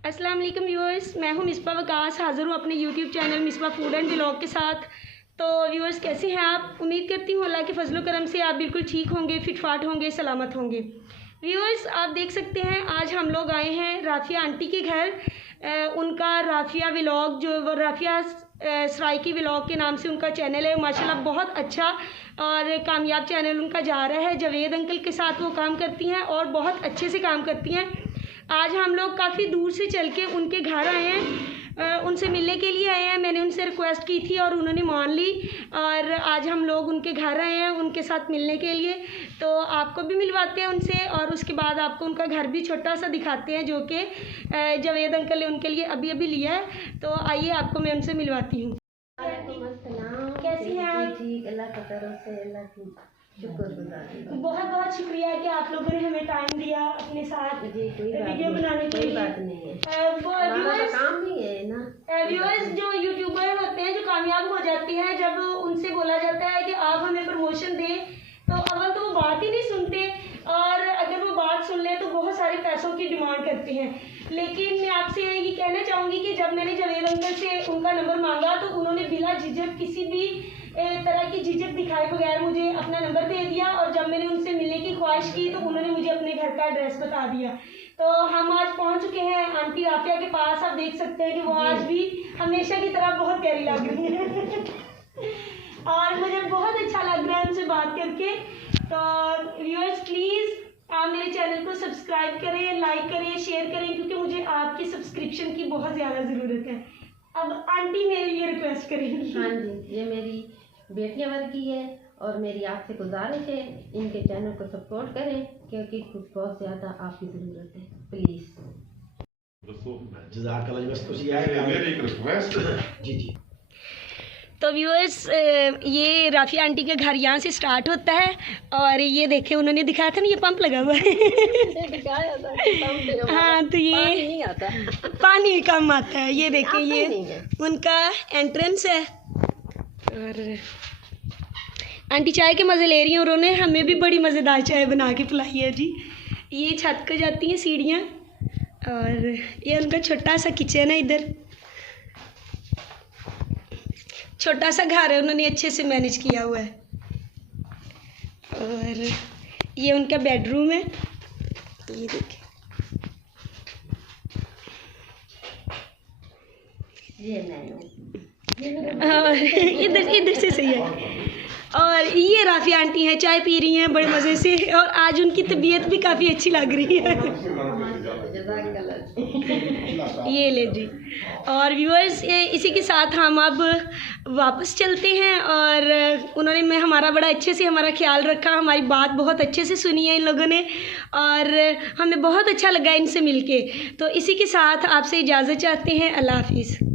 अस्सलाम वालेकुम व्यूअर्स, मैं हूं मिसबा वकास, हाज़िर हूं अपने YouTube channel Misbah food and vlog के साथ। तो व्यूअर्स, कैसे हैं आप? उम्मीद करती हूं अल्लाह के फजल करम से आप बिल्कुल ठीक होंगे, फिटफाट होंगे, सलामत होंगे। व्यूअर्स, आप देख सकते हैं आज हम लोग आए हैं राफिया आंटी के घर। उनका राफिया व्लॉग, जो वो राफिया सराइकी व्लॉग के नाम से उनका चैनल है, माशाल्लाह बहुत अच्छा और कामयाब चैनल उनका जा रहा है। जावेद अंकल के साथ वो काम करती हैं और बहुत अच्छे से काम करती हैं। आज हम लोग काफ़ी दूर से चल के उनके घर आए हैं, उनसे मिलने के लिए आए हैं। मैंने उनसे रिक्वेस्ट की थी और उन्होंने मान ली और आज हम लोग उनके घर आए हैं उनके साथ मिलने के लिए। तो आपको भी मिलवाते हैं उनसे और उसके बाद आपको उनका घर भी छोटा सा दिखाते हैं, जो कि जावेद अंकल ने उनके लिए अभी अभी लिया है। तो आइए आपको मैं उनसे मिलवाती हूँ। कैसी हैं आप? ठीक, अल्लाह का तरफ से अल्लाह की शुक्रगुजार। बहुत बहुत शुक्रिया कि आप लोगों ने हमें टाइम दिया अपने साथ वीडियो बनाने के लिए। कोई बात नहीं है, हमारा काम ही है ना। व्यूअर्स, जो यूट्यूबर होते हैं, जो कामयाब हो जाती हैं, जब उनसे बोला जाता है कि आप हमें प्रमोशन दें, तो अव्वल तो वो बात ही नहीं सुनते और अगर वो बात सुन ले तो बहुत सारे पैसों की डिमांड करते हैं। लेकिन मैं आपसे ये कहना चाहूँगी कि जब मैंने जावेद अंकल से उनका नंबर मांगा तो उन्होंने बिना झिझक, किसी भी तरह की झिझक दिखाए बगैर मुझे अपना नंबर दे दिया और जब मैंने उनसे मिलने की ख्वाहिश की तो उन्होंने मुझे अपने घर का एड्रेस बता दिया। तो हम आज पहुंच चुके हैं आंटी राफिया के पास। आप देख सकते हैं कि वो आज भी हमेशा की तरह बहुत प्यारी लग रही है और मुझे बहुत अच्छा लग रहा है उनसे बात करके। तो व्यूअर्स, प्लीज़ आप मेरे चैनल को सब्सक्राइब करें, लाइक करें, शेयर करें, क्योंकि मुझे आपकी सब्सक्रिप्शन की बहुत ज़्यादा ज़रूरत है। अब आंटी मेरे लिए रिक्वेस्ट करेंगी। हाँ जी, ये मेरी बेटियां वर्गी है और मेरी आपसे गुजारिश है, इनके चैनल को सपोर्ट करें क्योंकि कुछ बहुत ज़्यादा आपकी ज़रूरत है। प्लीज़ मेरी एक रिक्वेस्ट जी। तो व्यूअर्स, ये राफिया आंटी का घर यहाँ से स्टार्ट होता है और ये देखे उन्होंने दिखाया था ना, ये पंप लगा हुआ है हाँ, तो ये नहीं आता, पानी कम आता है। ये देखें, ये उनका एंट्रेंस है और आंटी चाय के मज़े ले रही हैं। उन्होंने हमें भी बड़ी मज़ेदार चाय बना के पिलाई है जी। ये छत पे जाती हैं सीढ़ियाँ और ये उनका छोटा सा किचन है। इधर छोटा सा घर है, उन्होंने अच्छे से मैनेज किया हुआ है और ये उनका बेडरूम है। ये देखिए, इधर से सही है। और ये राफिया आंटी हैं, चाय पी रही हैं बड़े मज़े से और आज उनकी तबीयत भी काफ़ी अच्छी लग रही है ये ले जी। और व्यूअर्स, इसी के साथ हम अब वापस चलते हैं और उन्होंने हमारा बड़ा अच्छे से हमारा ख्याल रखा, हमारी बात बहुत अच्छे से सुनी है इन लोगों ने और हमें बहुत अच्छा लगा इनसे मिलके। तो इसी के साथ आपसे इजाज़त चाहते हैं। अल्लाह हाफिज़।